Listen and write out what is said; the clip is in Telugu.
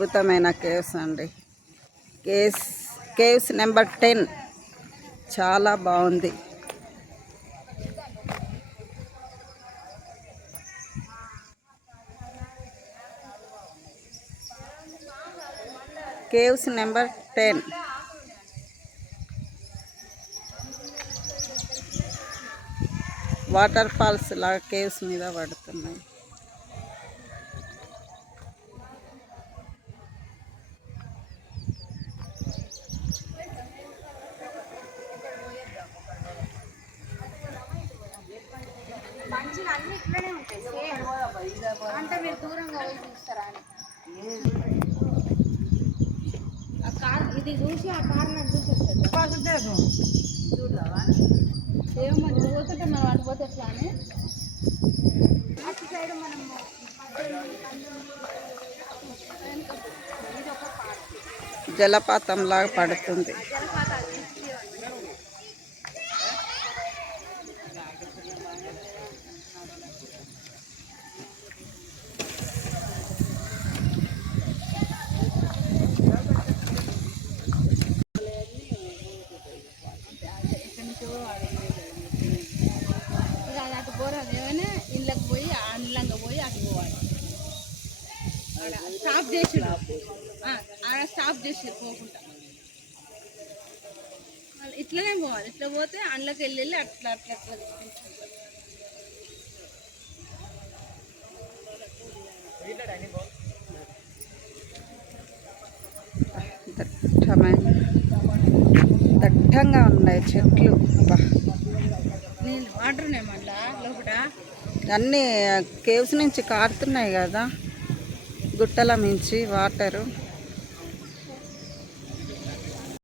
అద్భుతమైన కేవ్స్ అండి. Caves caves number ten. చాలా బాగుంది. Caves number ten. Water falls లాగా కేవ్స్ మీద పడుతున్నాయి. మంచిగా అన్ని ఇట్లనే ఉంటాయి సేమ్ అంటే మీరు దూరంగా పోయి చూస్తారా అని ఆ కార్ ఇది చూసి ఆ కార్ నాకు చూసి వస్తుంది ఏమో మరి నువ్వు పోతుంటే మనం అటు పోతే ఎట్లా అని అటు సైడ్ మనం జలపాతం లాగా పడుతుంది ఇక అది అటు పోరాదు ఏమైనా ఇళ్ళకి పోయి అండ్లంగా పోయి అటు పోవాలి ఆడ స్టాప్ చేసి ఆడ స్టాప్ చేసి పోకుండా ఇట్లనే పోవాలి ఇట్లా పోతే అండ్లకి వెళ్ళి వెళ్ళి అట్లా అట్లా అట్లా తీసుకుంటారు. దట్టమైన దట్టంగా ఉన్నాయి చెట్లు. అన్నీ కేవ్స్ నుంచి కారుతున్నాయి కదా. గుట్టల మించి వాటరు.